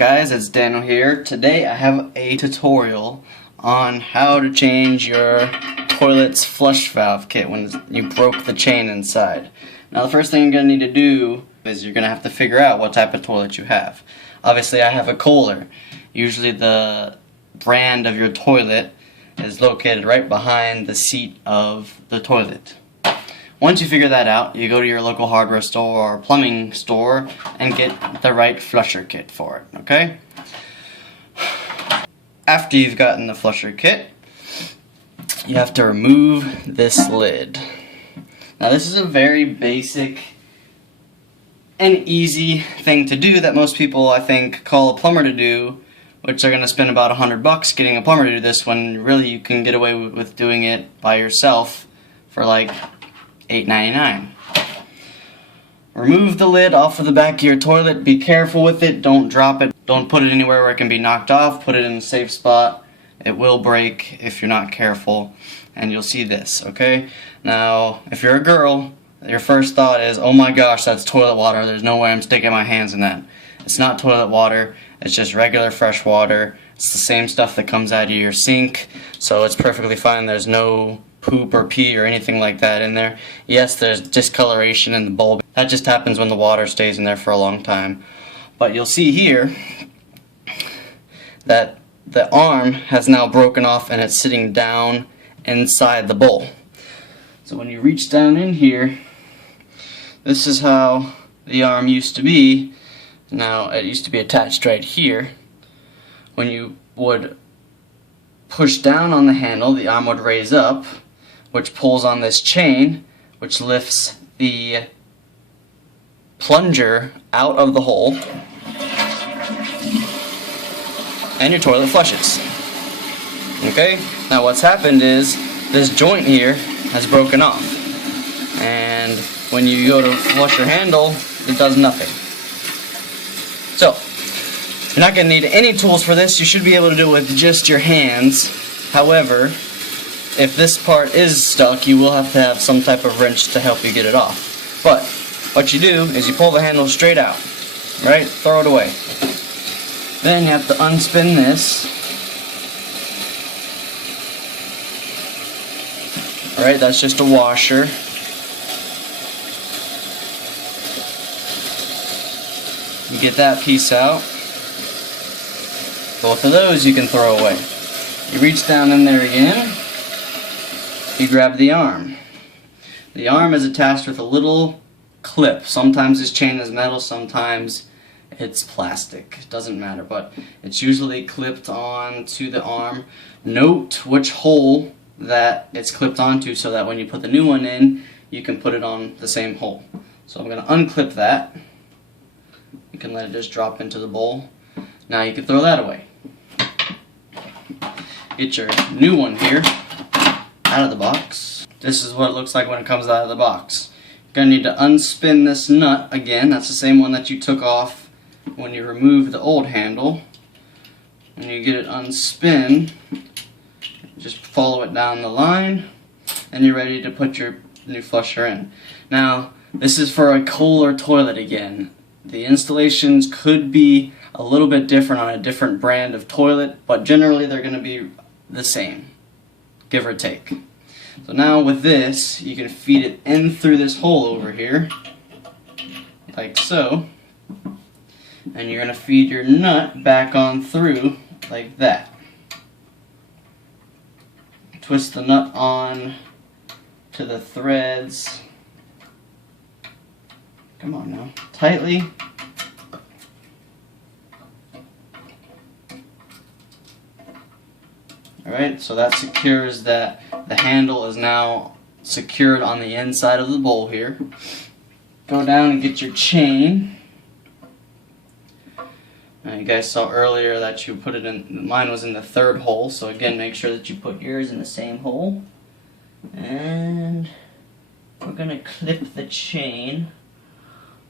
Guys, it's Daniel here. Today I have a tutorial on how to change your toilet's flush valve kit when you broke the chain inside. Now the first thing you're going to need to do is you're going to have to figure out what type of toilet you have. Obviously I have a Kohler. Usually the brand of your toilet is located right behind the seat of the toilet. Once you figure that out, you go to your local hardware store or plumbing store and get the right flusher kit for it, okay? After you've gotten the flusher kit, you have to remove this lid. Now this is a very basic and easy thing to do that most people, I think, call a plumber to do, which they're going to spend about $100 getting a plumber to do this when really you can get away with doing it by yourself for like $8.99. Remove the lid off of the back of your toilet. Be careful with it. Don't drop it. Don't put it anywhere where it can be knocked off. Put it in a safe spot. It will break if you're not careful. And you'll see this, okay? Now, if you're a girl, your first thought is, oh my gosh, that's toilet water. There's no way I'm sticking my hands in that. It's not toilet water. It's just regular fresh water. It's the same stuff that comes out of your sink. So it's perfectly fine. There's no poop or pee or anything like that in there. Yes, there's discoloration in the bulb. That just happens when the water stays in there for a long time. But you'll see here that the arm has now broken off and it's sitting down inside the bowl. So when you reach down in here, this is how the arm used to be. Now it used to be attached right here. When you would push down on the handle, the arm would raise up, which pulls on this chain, which lifts the plunger out of the hole, and your toilet flushes. Okay? Now what's happened is this joint here has broken off, and when you go to flush your handle, it does nothing. So, you're not going to need any tools for this. You should be able to do it with just your hands. However, if this part is stuck, you will have to have some type of wrench to help you get it off. But what you do is you pull the handle straight out, right? Throw it away. Then you have to unspin this. Alright, that's just a washer. You get that piece out. Both of those you can throw away. You reach down in there again. You grab the arm. The arm is attached with a little clip. Sometimes this chain is metal, sometimes it's plastic. It doesn't matter, but it's usually clipped on to the arm. Note which hole that it's clipped onto so that when you put the new one in, you can put it on the same hole. So I'm going to unclip that. You can let it just drop into the bowl. Now you can throw that away. Get your new one here out of the box. This is what it looks like when it comes out of the box. You're going to need to unspin this nut again. That's the same one that you took off when you removed the old handle. When you get it unspin, just follow it down the line and you're ready to put your new flusher in. Now, this is for a Kohler toilet again. The installations could be a little bit different on a different brand of toilet, but generally they're going to be the same, give or take. So now with this, you can feed it in through this hole over here, like so, and you're going to feed your nut back on through like that. Twist the nut on to the threads. Come on now, tightly. Alright, so that secures that the handle is now secured on the inside of the bowl here. Go down and get your chain. Now you guys saw earlier that you put it in, mine was in the third hole, so again make sure that you put yours in the same hole. And we're going to clip the chain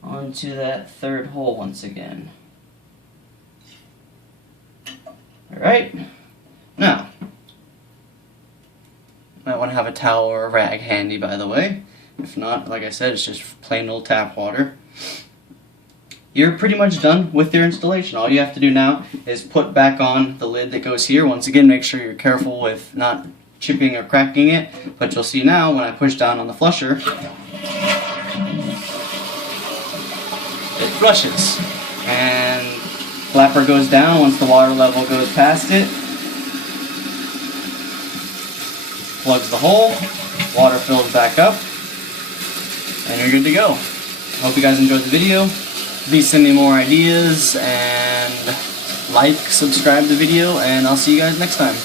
onto that third hole once again. Alright, now, might want to have a towel or a rag handy, by the way. If not, like I said, it's just plain old tap water. you're pretty much done with your installation. All you have to do now is put back on the lid that goes here. Once again, make sure you're careful with not chipping or cracking it, but you'll see now when I push down on the flusher, it flushes. And flapper goes down once the water level goes past it. Plugs the hole, water fills back up, and you're good to go. Hope you guys enjoyed the video. Please send me more ideas and like, subscribe the video, and I'll see you guys next time.